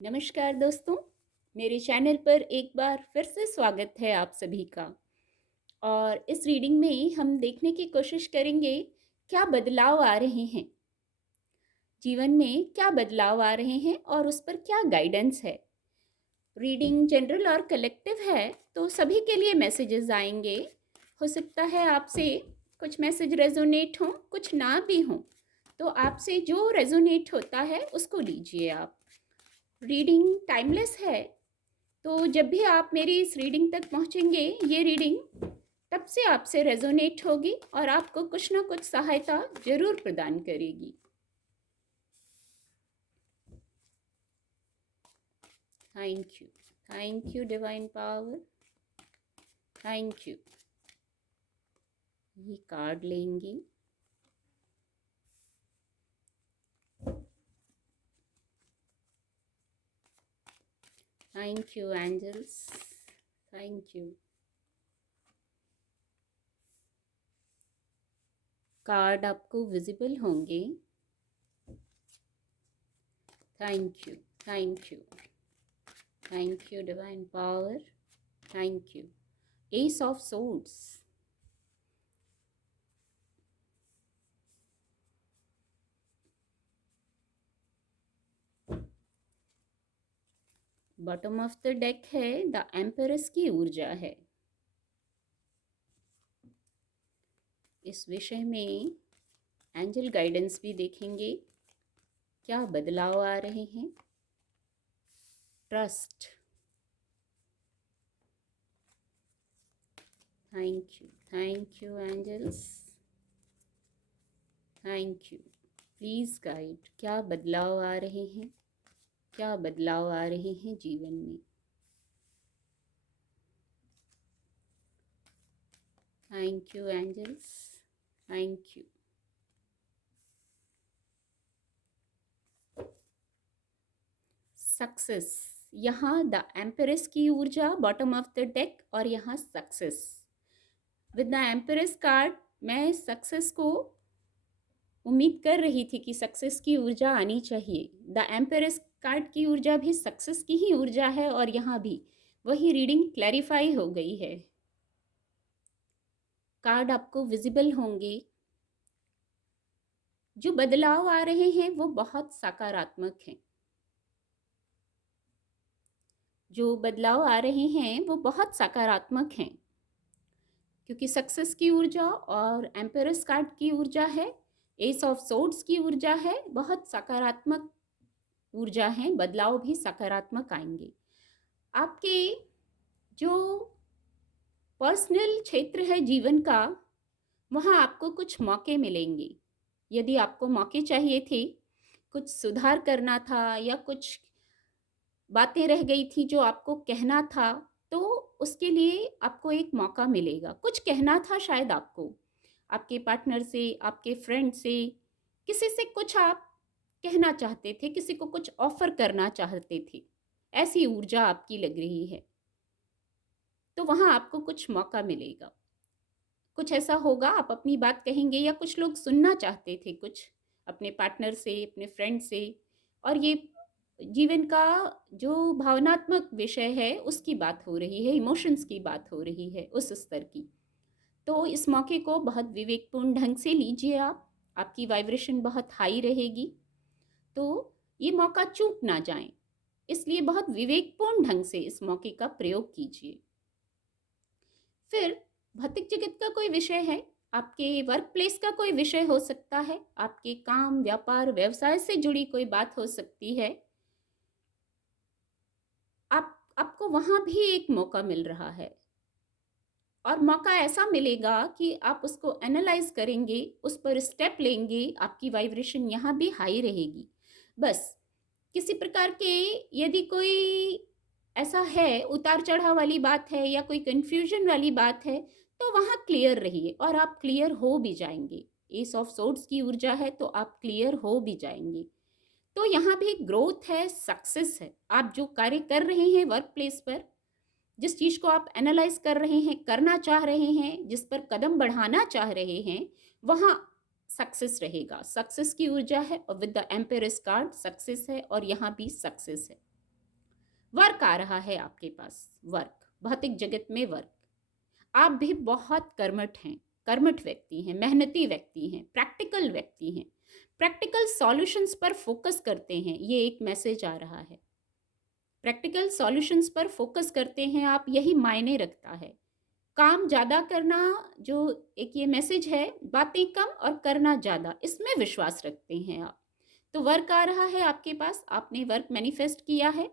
नमस्कार दोस्तों, मेरे चैनल पर एक बार फिर से स्वागत है आप सभी का। और इस रीडिंग में हम देखने की कोशिश करेंगे क्या बदलाव आ रहे हैं जीवन में, क्या बदलाव आ रहे हैं और उस पर क्या गाइडेंस है। रीडिंग जनरल और कलेक्टिव है तो सभी के लिए मैसेजेस आएंगे। हो सकता है आपसे कुछ मैसेज रेजोनेट हों, कुछ ना भी हों, तो आपसे जो रेजोनेट होता है उसको लीजिए आप। रीडिंग टाइमलेस है, तो जब भी आप मेरी इस रीडिंग तक पहुंचेंगे, ये रीडिंग तब से आपसे रेजोनेट होगी और आपको कुछ ना कुछ सहायता जरूर प्रदान करेगी। Thank you divine power, thank you. ये कार्ड लेंगे। Thank you angels, thank you. Card आपको विजिबल होंगे। Thank you, thank you, thank you divine power, thank you. Ace of swords, bottom of the deck है, the empress की ऊर्जा है। इस विषय में एंजल गाइडेंस भी देखेंगे, क्या बदलाव आ रहे हैं। Trust, thank you angels, thank you. Please guide, क्या बदलाव आ रहे हैं, क्या बदलाव आ रहे हैं जीवन में। Thank you angels, thank you. Success, यहाँ द एम्परेस की ऊर्जा बॉटम ऑफ द डेक और यहाँ success. With the empress card मैं सक्सेस को उम्मीद कर रही थी कि सक्सेस की ऊर्जा आनी चाहिए। द एम्परेस कार्ड की ऊर्जा भी सक्सेस की ही ऊर्जा है और यहाँ भी वही रीडिंग क्लैरिफाई हो गई है। कार्ड आपको विजिबल होंगे। जो बदलाव आ रहे हैं वो बहुत सकारात्मक हैं। जो बदलाव आ रहे हैं वो बहुत सकारात्मक हैं, क्योंकि सक्सेस की ऊर्जा और एम्परस कार्ड की ऊर्जा है, एस ऑफ सोर्ड्स की ऊर्जा है, बहुत सकारात्मक ऊर्जा है। बदलाव भी सकारात्मक आएंगे। आपके जो पर्सनल क्षेत्र है जीवन का, वहाँ आपको कुछ मौके मिलेंगे। यदि आपको मौके चाहिए थे, कुछ सुधार करना था या कुछ बातें रह गई थी जो आपको कहना था, तो उसके लिए आपको एक मौका मिलेगा। कुछ कहना था शायद आपको, आपके पार्टनर से, आपके फ्रेंड से, किसी से कुछ आप कहना चाहते थे, किसी को कुछ ऑफर करना चाहते थे, ऐसी ऊर्जा आपकी लग रही है। तो वहाँ आपको कुछ मौका मिलेगा, कुछ ऐसा होगा, आप अपनी बात कहेंगे या कुछ लोग सुनना चाहते थे कुछ अपने पार्टनर से, अपने फ्रेंड से। और ये जीवन का जो भावनात्मक विषय है उसकी बात हो रही है, इमोशंस की बात हो रही है, उस स्तर की। तो इस मौके को बहुत विवेकपूर्ण ढंग से लीजिए आप। आपकी वाइब्रेशन बहुत हाई रहेगी, तो ये मौका चूक ना जाए, इसलिए बहुत विवेकपूर्ण ढंग से इस मौके का प्रयोग कीजिए। फिर भौतिक जगत का कोई विषय है, आपके वर्क प्लेस का कोई विषय हो सकता है, आपके काम, व्यापार, व्यवसाय से जुड़ी कोई बात हो सकती है। आपको वहाँ भी एक मौका मिल रहा है, और मौका ऐसा मिलेगा कि आप उसको एनालाइज करेंगे, उस पर स्टेप लेंगे, आपकी वाइब्रेशन यहाँ भी हाई रहेगी। बस किसी प्रकार के यदि कोई ऐसा है, उतार चढ़ाव वाली बात है या कोई कंफ्यूजन वाली बात है, तो वहाँ क्लियर रहिए और आप क्लियर हो भी जाएंगे। एस ऑफ सोर्ड्स की ऊर्जा है तो आप क्लियर हो भी जाएंगे। तो यहाँ भी ग्रोथ है, सक्सेस है। आप जो कार्य कर रहे हैं वर्क प्लेस पर, जिस चीज़ को आप एनालाइज कर रहे हैं, करना चाह रहे हैं, जिस पर कदम बढ़ाना चाह रहे हैं, वहाँ सक्सेस रहेगा। सक्सेस की ऊर्जा है और विद द एम्पेयरस कार्ड सक्सेस है और यहाँ भी सक्सेस है। वर्क आ रहा है आपके पास, वर्क, भौतिक जगत में वर्क। आप भी बहुत कर्मठ हैं, कर्मठ व्यक्ति हैं, मेहनती व्यक्ति हैं, प्रैक्टिकल व्यक्ति हैं, प्रैक्टिकल सॉल्यूशंस पर फोकस करते हैं, ये एक मैसेज आ रहा है। प्रैक्टिकल सॉल्यूशंस पर फोकस करते हैं आप, यही मायने रखता है। काम ज़्यादा करना, जो एक ये मैसेज है, बातें कम और करना ज़्यादा, इसमें विश्वास रखते हैं आप। तो वर्क आ रहा है आपके पास, आपने वर्क मैनिफेस्ट किया है,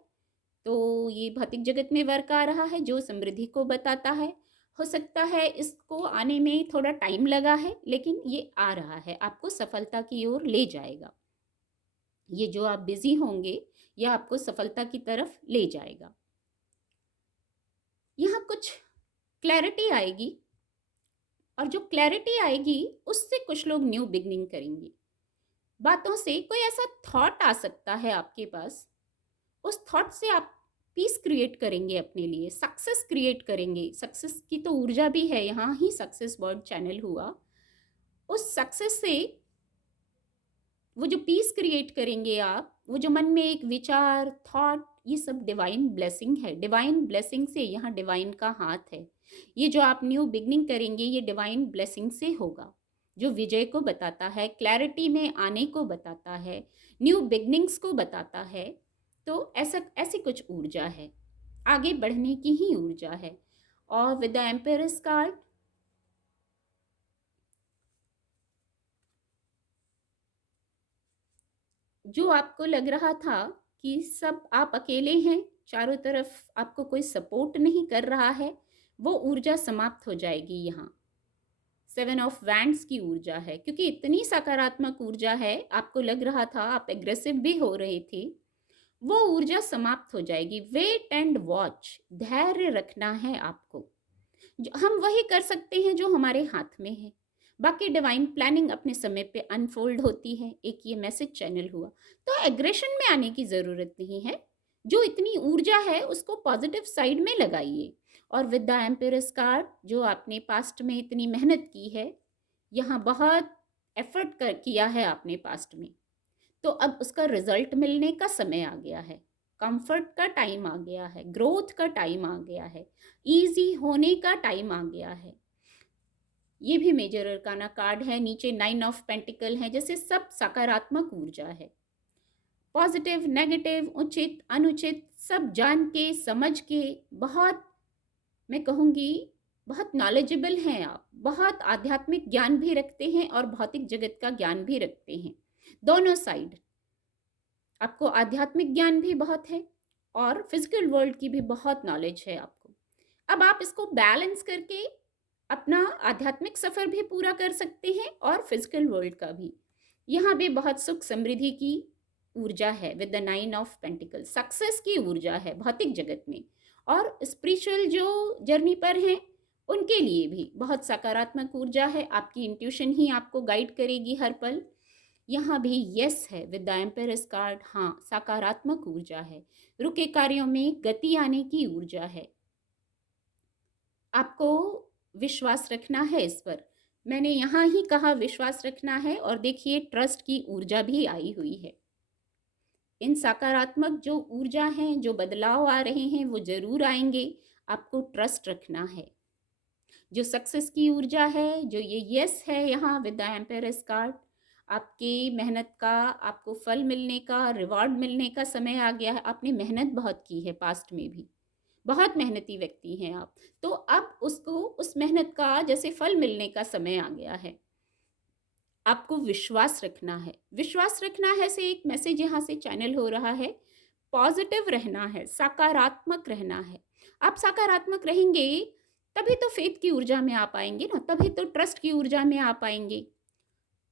तो ये भौतिक जगत में वर्क आ रहा है जो समृद्धि को बताता है। हो सकता है इसको आने में थोड़ा टाइम लगा है, लेकिन ये आ रहा है, आपको सफलता की ओर ले जाएगा। ये जो आप बिजी होंगे, यह आपको सफलता की तरफ ले जाएगा। यहाँ कुछ क्लैरिटी आएगी, और जो क्लैरिटी आएगी उससे कुछ लोग न्यू बिगनिंग करेंगे। बातों से कोई ऐसा थॉट आ सकता है आपके पास, उस थॉट से आप पीस क्रिएट करेंगे अपने लिए, सक्सेस क्रिएट करेंगे। सक्सेस की तो ऊर्जा भी है, यहाँ ही सक्सेस वर्ड चैनल हुआ। उस सक्सेस से वो जो पीस क्रिएट करेंगे आप, वो जो मन में एक विचार, थॉट, ये सब डिवाइन ब्लेसिंग है। डिवाइन ब्लेसिंग से, यहाँ डिवाइन का हाथ है। ये जो आप न्यू बिगनिंग करेंगे, ये डिवाइन ब्लेसिंग से होगा, जो विजय को बताता है, क्लैरिटी में आने को बताता है, न्यू बिगनिंग्स को बताता है। तो ऐसी कुछ ऊर्जा है, आगे बढ़ने की ही ऊर्जा है। और विद द एम्पेयरस कार्ड, जो आपको लग रहा था कि सब आप अकेले हैं, चारों तरफ आपको कोई सपोर्ट नहीं कर रहा है, वो ऊर्जा समाप्त हो जाएगी। यहाँ 7 ऑफ वैंड्स की ऊर्जा है, क्योंकि इतनी सकारात्मक ऊर्जा है, आपको लग रहा था आप एग्रेसिव भी हो रहे थे, वो ऊर्जा समाप्त हो जाएगी। वेट एंड वॉच, धैर्य रखना है आपको। हम वही कर सकते हैं जो हमारे हाथ में है, बाकी डिवाइन प्लानिंग अपने समय पे अनफोल्ड होती है। एक ये मैसेज चैनल हुआ, तो एग्रेशन में आने की ज़रूरत नहीं है। जो इतनी ऊर्जा है उसको पॉजिटिव साइड में लगाइए। और विद द एम्पेयरस कार्ड, जो आपने पास्ट में इतनी मेहनत की है, यहाँ बहुत एफर्ट किया है आपने पास्ट में, तो अब उसका रिजल्ट मिलने का समय आ गया है। कंफर्ट का टाइम आ गया है, ग्रोथ का टाइम आ गया है, इजी होने का टाइम आ गया है। ये भी मेजर अरकाना कार्ड है, नीचे 9 ऑफ पेंटिकल है, जैसे सब सकारात्मक ऊर्जा है। पॉजिटिव, नेगेटिव, उचित, अनुचित, सब जान के समझ के, बहुत, मैं कहूँगी बहुत नॉलेजेबल हैं आप, बहुत आध्यात्मिक ज्ञान भी रखते हैं और भौतिक जगत का ज्ञान भी रखते हैं, दोनों साइड। आपको आध्यात्मिक ज्ञान भी बहुत है और फिजिकल वर्ल्ड की भी बहुत नॉलेज है आपको। अब आप इसको बैलेंस करके अपना आध्यात्मिक सफ़र भी पूरा कर सकते हैं और फिजिकल वर्ल्ड का भी। यहाँ भी बहुत सुख समृद्धि की ऊर्जा है with the 9 of pentacle, success की ऊर्जा है भौतिक जगत में। और स्पिरिचुअल जो जर्नी पर हैं उनके लिए भी बहुत सकारात्मक ऊर्जा है। आपकी इंट्यूशन ही आपको गाइड करेगी हर पल। यहाँ भी यस है विद द एम्पेयरस कार्ड, हाँ सकारात्मक ऊर्जा है, रुके कार्यों में गति आने की ऊर्जा है। आपको विश्वास रखना है इस पर, मैंने यहाँ ही कहा विश्वास रखना है, और देखिए ट्रस्ट की ऊर्जा भी आई हुई है। इन सकारात्मक जो ऊर्जा हैं, जो बदलाव आ रहे हैं, वो ज़रूर आएंगे, आपको ट्रस्ट रखना है। जो सक्सेस की ऊर्जा है, जो ये यस है यहाँ विद द एम्पेयरस कार्ड, आपकी मेहनत का आपको फल मिलने का, रिवॉर्ड मिलने का समय आ गया है। आपने मेहनत बहुत की है, पास्ट में भी बहुत मेहनती व्यक्ति हैं आप, तो अब उसको, उस मेहनत का जैसे फल मिलने का समय आ गया है। आपको विश्वास रखना है, विश्वास रखना है से एक मैसेज यहाँ से चैनल हो रहा है। पॉजिटिव रहना है, सकारात्मक रहना है। आप सकारात्मक रहेंगे तभी तो फेथ की ऊर्जा में आ पाएंगे ना, तभी तो ट्रस्ट की ऊर्जा में आ पाएंगे।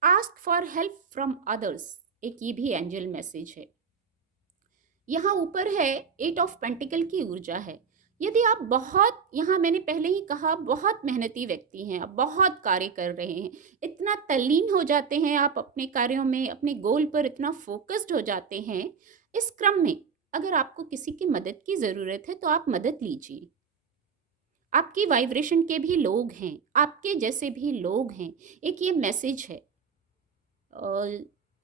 Ask for help from others, एक ये भी एंजल मैसेज है। यहाँ ऊपर है 8 ऑफ पेंटिकल की ऊर्जा है। यदि आप बहुत, यहाँ मैंने पहले ही कहा, बहुत मेहनती व्यक्ति हैं, आप बहुत कार्य कर रहे हैं, इतना तल्लीन हो जाते हैं आप अपने कार्यों में, अपने गोल पर इतना फोकस्ड हो जाते हैं, इस क्रम में अगर आपको किसी की मदद की ज़रूरत है तो आप मदद लीजिए। आपकी वाइब्रेशन के भी लोग हैं, आपके जैसे भी लोग हैं, एक ये मैसेज है।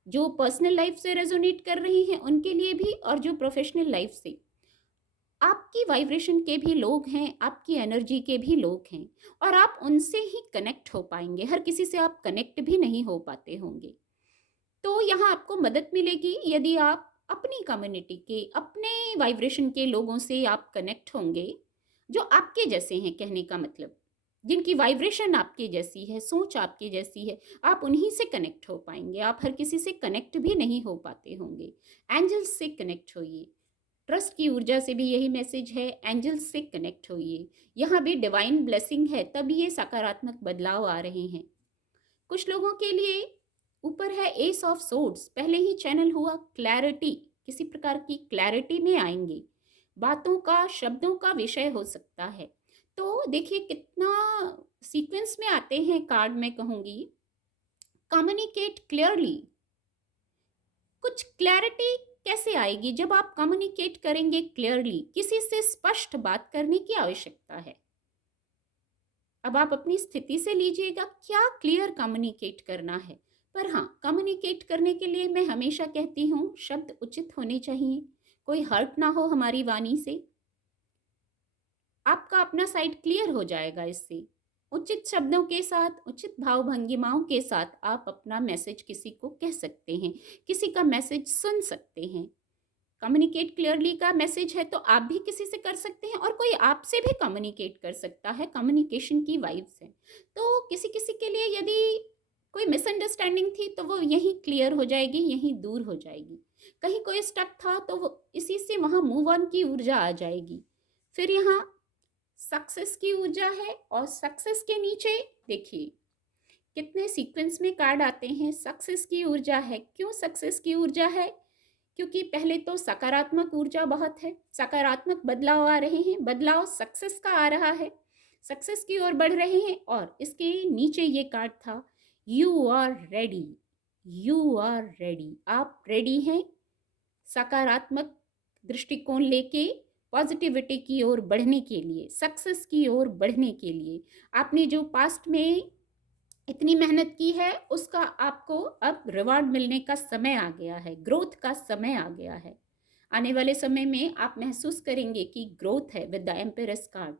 जो पर्सनल लाइफ से रेजोनेट कर रही हैं उनके लिए भी, और जो प्रोफेशनल लाइफ से, आपकी वाइब्रेशन के भी लोग हैं, आपकी एनर्जी के भी लोग हैं और आप उनसे ही कनेक्ट हो पाएँगे। हर किसी से आप कनेक्ट भी नहीं हो पाते होंगे। तो यहाँ आपको मदद मिलेगी यदि आप अपनी कम्युनिटी के, अपने वाइब्रेशन के लोगों से आप कनेक्ट होंगे, जो आपके जैसे हैं कहने का मतलब, जिनकी वाइब्रेशन आपके जैसी है, सोच आपकी जैसी है, आप उन्हीं से कनेक्ट हो पाएँगे। आप हर किसी से कनेक्ट भी नहीं हो पाते होंगे। एंजल्स से कनेक्ट होइए। ट्रस्ट की ऊर्जा से भी यही मैसेज है, एंजल्स से कनेक्ट होइए। यहाँ भी डिवाइन ब्लेसिंग है, तभी ये सकारात्मक बदलाव आ रहे हैं। कुछ लोगों के लिए ऊपर है एस ऑफ सोर्ड्स, पहले ही चैनल हुआ क्लैरिटी, किसी प्रकार की क्लैरिटी में आएंगे। बातों का, शब्दों का विषय हो सकता है। तो देखिए कितना सीक्वेंस में आते हैं कार्ड, मैं कहूँगी कम्युनिकेट क्लियरली। कुछ क्लैरिटी कैसे आएगी? जब आप कम्युनिकेट करेंगे क्लियरली, किसी से स्पष्ट बात करने की आवश्यकता है। अब आप अपनी स्थिति से लीजिएगा क्या क्लियर कम्युनिकेट करना है। पर हाँ, कम्युनिकेट करने के लिए मैं हमेशा कहती हूँ शब्द उचित होने चाहिए, कोई हर्ट ना हो हमारी वाणी से। आपका अपना साइड क्लियर हो जाएगा इससे। उचित शब्दों के साथ, उचित भाव भंगिमाओं के साथ आप अपना मैसेज किसी को कह सकते हैं, किसी का मैसेज सुन सकते हैं। कम्युनिकेट क्लियरली का मैसेज है तो आप भी किसी से कर सकते हैं और कोई आपसे भी कम्युनिकेट कर सकता है। कम्युनिकेशन की वाइब्स है। तो किसी किसी के लिए यदि कोई मिसअंडरस्टैंडिंग थी तो वो यहीं क्लियर हो जाएगी, यहीं दूर हो जाएगी। कहीं कोई स्टक था तो वो इसी से वहाँ मूव ऑन की ऊर्जा आ जाएगी। फिर यहाँ सक्सेस की ऊर्जा है और सक्सेस के नीचे देखिए कितने सीक्वेंस में कार्ड आते हैं। सक्सेस की ऊर्जा है। क्यों सक्सेस की ऊर्जा है? क्योंकि पहले तो सकारात्मक ऊर्जा बहुत है, सकारात्मक बदलाव आ रहे हैं, बदलाव सक्सेस का आ रहा है, सक्सेस की ओर बढ़ रहे हैं। और इसके नीचे ये कार्ड था, you are ready, you are ready. आप रेडी हैं सकारात्मक दृष्टिकोण लेके पॉजिटिविटी की ओर बढ़ने के लिए, सक्सेस की ओर बढ़ने के लिए। आपने जो पास्ट में इतनी मेहनत की है उसका आपको अब रिवॉर्ड मिलने का समय आ गया है, ग्रोथ का समय आ गया है। आने वाले समय में आप महसूस करेंगे कि ग्रोथ है विद द एम्पेरस कार्ड।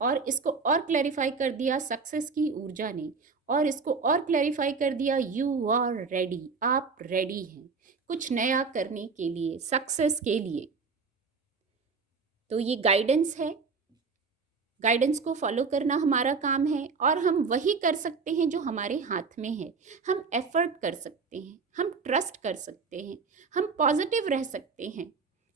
और इसको और क्लैरिफाई कर दिया सक्सेस की ऊर्जा ने, और इसको और क्लैरिफाई कर दिया यू आर रेडी, आप रेडी हैं कुछ नया करने के लिए, सक्सेस के लिए। तो ये गाइडेंस है, गाइडेंस को फॉलो करना हमारा काम है और हम वही कर सकते हैं जो हमारे हाथ में है। हम एफर्ट कर सकते हैं, हम ट्रस्ट कर सकते हैं, हम पॉजिटिव रह सकते हैं,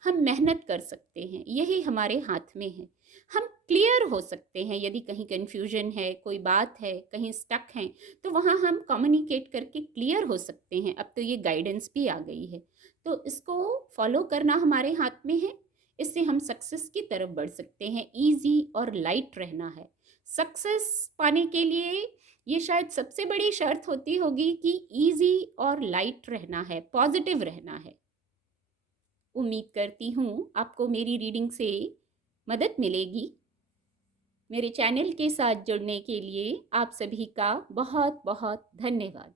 हम मेहनत कर सकते हैं, यही हमारे हाथ में है। हम क्लियर हो सकते हैं यदि कहीं कन्फ्यूजन है, कोई बात है, कहीं स्टक हैं, तो वहाँ हम कम्युनिकेट करके क्लियर हो सकते हैं। अब तो ये गाइडेंस भी आ गई है, तो इसको फॉलो करना हमारे हाथ में है। इससे हम सक्सेस की तरफ बढ़ सकते हैं। इजी और लाइट रहना है सक्सेस पाने के लिए। ये शायद सबसे बड़ी शर्त होती होगी कि इजी और लाइट रहना है, पॉजिटिव रहना है। उम्मीद करती हूँ आपको मेरी रीडिंग से मदद मिलेगी। मेरे चैनल के साथ जुड़ने के लिए आप सभी का बहुत बहुत धन्यवाद।